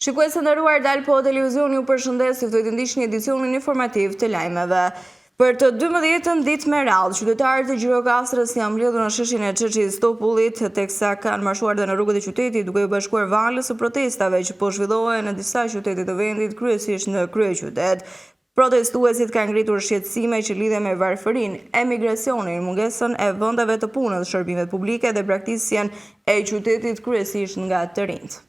Shikues të nderuar, Dal Po Televizioni ju përshëndes, ju ftoj të ndiqni edicionin informativ të lajmeve. Për të 12-ën ditë me radhë, qytetarët e Gjirokastrës janë mbledhur në sheshin e Çeçit Stopullit, teksa kanë marshuar dhe në rrugët e qytetit, duke u bashkuar valës së protestave që po zhvillohen në disa qytete të vendit, kryesisht në kryeqytet. Protestuesit kanë ngritur shqetësime që lidhen me varfërinë, emigracionin, mungesën e vendeve të punës, shërbimet publike dhe braktisjen e qytetit kryesisht nga të rinjt.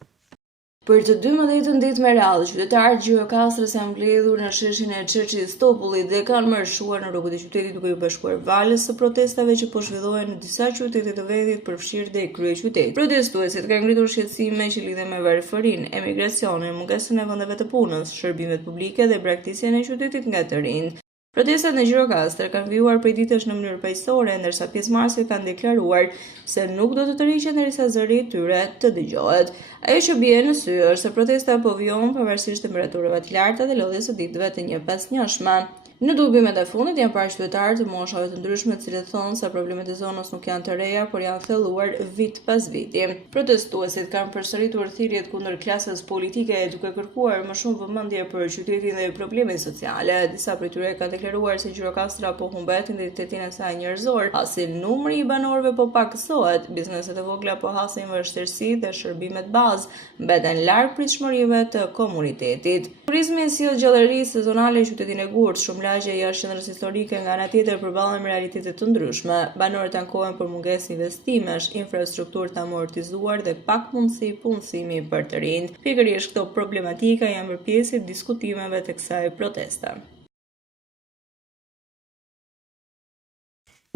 Për të 12-ën ditë me radhë, qytetarët e Gjirokastrës janë mbledhur në sheshin e Çeçit Stopullit dhe kanë marshuar në rrugët e qytetit duke u bashkuar valës së protestave që po zhvillohen në disa qytete të vendit, përfshirë dhe kryeqytet. Protestuesit kanë ngritur shqetësime që lidhen me varfërinë, emigracionin, mungesën e vendeve të punës, shërbimet publike dhe braktisjen e qytetit nga të rinjt. Protestat në Gjirokastër kanë vijuar prej ditësh në mënyrë paqësore, ndërsa pjesëmarrësit kanë deklaruar se nuk do të tërhiqen derisa zëri i tyre të dëgjohet. Ajo që bie në sy është se protesta po vijojnë pavarësisht temperaturave të larta dhe lodhjes së ditëve të njëpasnjëshme. Në dubimet e fundit janë parë qytetarë të moshave të ndryshme të cilët thonë se problemet e zonës nuk janë të reja, por janë thelluar vit pas viti. Protestuesit kanë përsëritur thirrjet kundër klasës politike duke kërkuar më shumë vëmendje për qytetin dhe problemet sociale. Disa prej tyre kanë deklaruar se Gjirokastra po humbet identitetin e saj njerëzor, pasi numri i banorëve po paksohet, bizneset e vogla po hasin vështirësi dhe shërbimet bazë mbeten larg pritshmërive të komunitetit. Turizmi sjell gjallëri sezonale në qytetin e Gurës, shumë lagje jashtë qendrës historike nga ana tjetër përballen me realitetet të ndryshme. Banorët ankohen për mungesë investimesh, infrastrukturë të amortizuar dhe pak mundësi punësimi për të rinjt. Pikërisht këto problematika janë bërë pjesë e diskutimeve të kësaj proteste.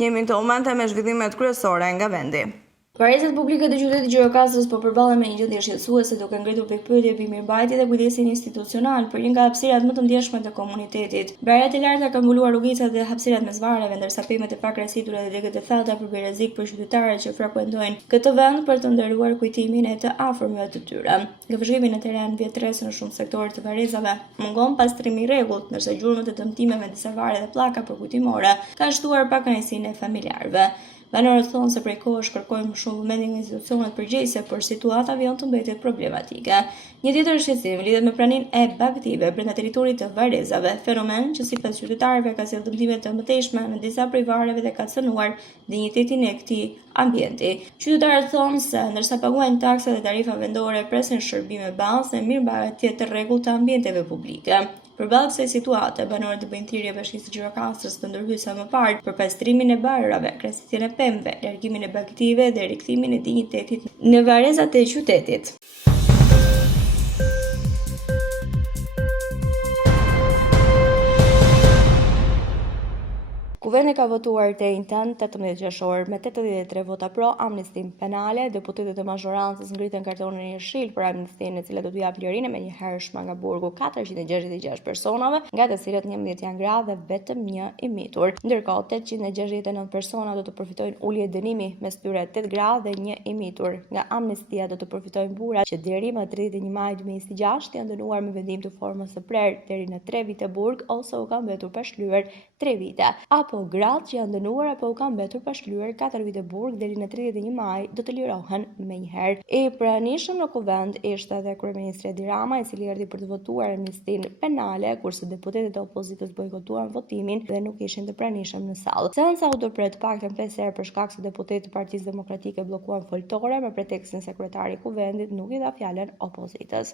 Jemi në të momente me zhvillimet kryesore nga vendi. Pariset publike të qytetit Gjirokastrës po përballen me një gjendje shqetësuese duke ngritur pikpyetje për mirëmbajtjen dhe kujdesin institucional për një nga hapësirat më të ndjeshme të komunitetit. Barat e larta kanë mbuluar rrugicat dhe hapësirat mes varreve, ndërsa pemet e pakrahasitura dhe degët e thata përbe rrezik për qytetarët që frekuentojnë këtë vend për të nderuar kujtimin e të afërmëve të tyre. Nga vëzhgimi në teren vjetres në shumë sektore të varrezave, mungon pastrimi i rregullt, ndërsa gjurmët e dëmtimeve në disa varre dhe pllaka përkujtimore kanë shtuar pakënaqësinë e familjarëve. Banorët thonë se prej kohësh kërkojnë më shumë vëmendje nga institucionet përgjegjëse, por situata vjen të mbetet problematike. Një tjetër shqetësim lidhet me praninë e bagëtive brenda territorit të varrezave, fenomen që sipas qytetarëve ka sjellë dëmtime të mëtejshme në disa prej varreve dhe ka cënuar dinjitetin e këtij ambienti. Qytetarët thonë se ndërsa paguajnë taksa dhe tarifa vendore, presin shërbime bazë dhe mirëmbajtje të rregullt të ambienteve publike. Përballë kësaj situate, banorët bëjnë thirrje bashkisë së Gjirokastrës të ndërhyjë sa më parë për pastrimin e barrave, krahasitjen e pemëve, largimin e bagëtive dhe rikthimin e dinjitetit në varrezat e qytetit. Kuvendi ka votuar të njëjtën 18 qershor me 83 vota pro amnistin penale. Deputetët e mazhorancës ngritën kartonin jeshil për amnistin, e cila do t'u jap lirinë me një hershme nga burgu 466 personave, nga të cilët 11 janë gra dhe vetëm një i mitur. Ndërkohë 869 persona do të përfitojnë ulje dënimi, mes tyre 8 gra dhe një i mitur. Nga amnistia do të përfitojnë burrat që deri më 31 maj 2026 janë dënuar me vendim të formës së prerë deri në 3 vite burg ose u kanë mbetur pa shlyer 3 vite. Apo gratë që janë dënuar apo u kanë mbetur pa shlyer 4 vite burg deri në 31 maj do të lirohen menjëherë. I pranishëm në kuvend ishte edhe kryeministri Edi Rama, i cili erdhi për të votuar amnistin penale, kurse deputetët e opozitës bojkotuan votimin dhe nuk ishin të pranishëm në sallë. Seanca u ndërpret paktën 5 herë për shkak se deputetët e Partisë Demokratike bllokuan foltore me pretekstin se kryetari i kuvendit nuk i dha fjalën opozitës.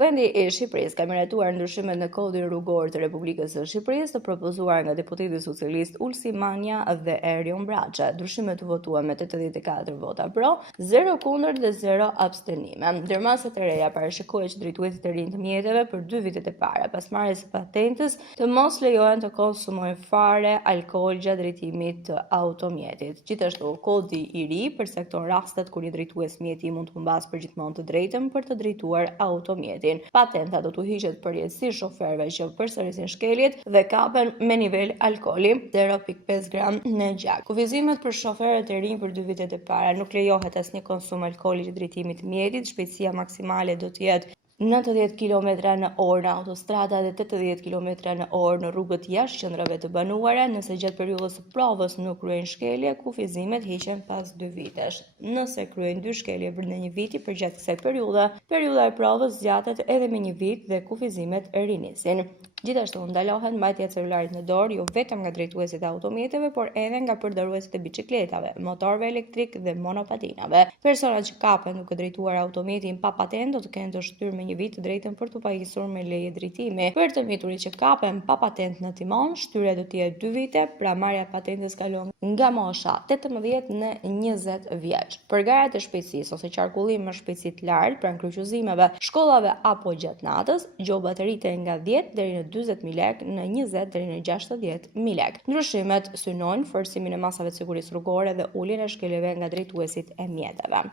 Kuvendi i Shqipërisë ka miratuar ndryshimet në kodin rrugor të Republikës së Shqipërisë të propozuar nga deputetët socialist Ulsi Manja dhe Erion Braça. Ndryshimet u votuan me 84 vota pro, 0 kundër dhe 0 abstenime. Ndërmasat e reja parashikohet që drejtuesit e rinj të mjeteve për 2 vitet e para pas marrjes së patentës të mos lejohen të konsumojnë fare alkool gjatë drejtimit të automjetit. Gjithashtu, kodi i ri përcakton rastet kur një drejtues mjeti mund të humbasë përgjithmonë të drejtën për të drejtuar automjetin. Patenta do t'u hiqet përjetësisht shoferëve që përsërisin shkeljet dhe kapen me nivel alkooli 0.5 gram në gjak. Kufizimet për shoferët e rinj për 2 vitet e para nuk lejohet asnjë konsum alkooli që drejtimit të mjetit, shpejtësia maksimale do të jetë 90 km/h në autostrada dhe 80 km/h në rrugët jashtë qendrave të banuara. Nëse gjatë periudhës së provës nuk kryejnë shkelje, kufizimet hiqen pas 2 vitesh. Nëse kryejnë 2 shkelje brenda 1 viti përgjatë kësaj periudha, periudha e provës zgjatet edhe me 1 vit dhe kufizimet rinisin. Gjithashtu ndalohet mbajtja e celularit në dorë jo vetëm nga drejtuesit e automjeteve, por edhe nga përdorësit e biçikletave, motorëve elektrik dhe monopatinave. Personat që kapen duke drejtuar automjetin pa patentë do të kenë të shtyrë me 1 vit të drejtën për të pajisur me leje drejtimi. Për të miturit që kapen pa patentë në timon, shtyria do të jetë 2 vite, pra marrja e patentës kalon nga mosha 18 në 20 vjeç. Për garat e shpejtësisë ose qarkullim me shpejtësi të lartë pranë kryqëzimeve, shkollave apo gjatë natës, gjobat rriten nga 10 deri në 40.000 lekë në 20 deri në 60.000 lekë. Ndryshimet synojnë forcimin e masave të sigurisë rrugore dhe uljen e shkeljeve nga drejtuesit e mjeteve.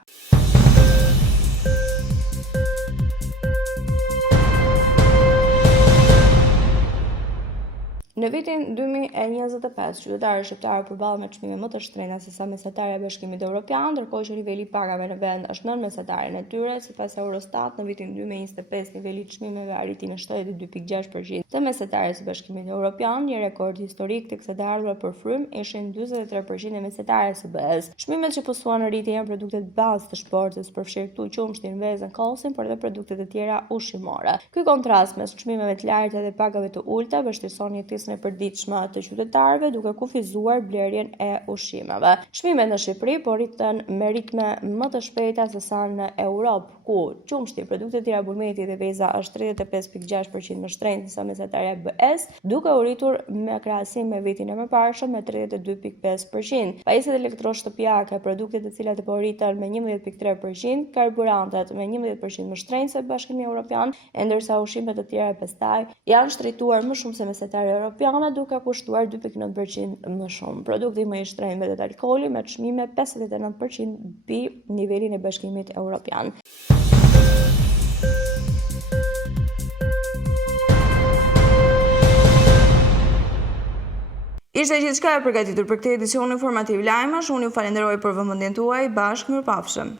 Në vitin 2025, qytetarët shqiptarë përballen me çmime më të shtrenjta se sa mesatarja e Bashkimit Evropian, ndërkohë që niveli i pagave në vend është nën mesataren e tyre. Sipas Eurostat, në vitin 2025 niveli i çmimeve arriti në 72.6% të mesatarjes së Bashkimit Evropian, një rekord historik, teksa të ardhurat për frym ishin 43% e mesatarjes së BE-s. Çmimet që posuan në rritje janë produktet bazë të shportit, përfshirë këtu qumshtin, vezën, kollësin, por edhe produktet e tjera ushqimore. Ky kontrast mes çmimeve të larta dhe pagave të ulta vështirëson jetesën e përditshme të qytetarëve duke kufizuar blerjen e ushqimeve. Çmimet në Shqipëri po rriten me ritme më të shpejta se sa në Europë, ku qumshti, produktet e tjera, bulmeti dhe veza është 35.6% më shtrenjtë se sa mesatarja e BE-s, duke u rritur me krahasim me vitin e mëparshëm me 32.5%. Pajisjet elektroshtëpiake, produktet të cilat po rriten me 11.3%, karburantet me 11% më shtrenjtë se Bashkimi Evropian, ndërsa ushqimet të tjera pastaj janë shtrejtuar më shumë se mesatarja europiane, duke kushtuar 2.9% më shumë. Produkti më i shtrenjtë vetë alkooli me çmime 59% mbi nivelin e Bashkimit Evropian. Ishte gjithçka e përgatitur për këtë edicion informativ lajmash. Unë ju falenderoj për vëmendjen tuaj. Bashkë, mirupafshim.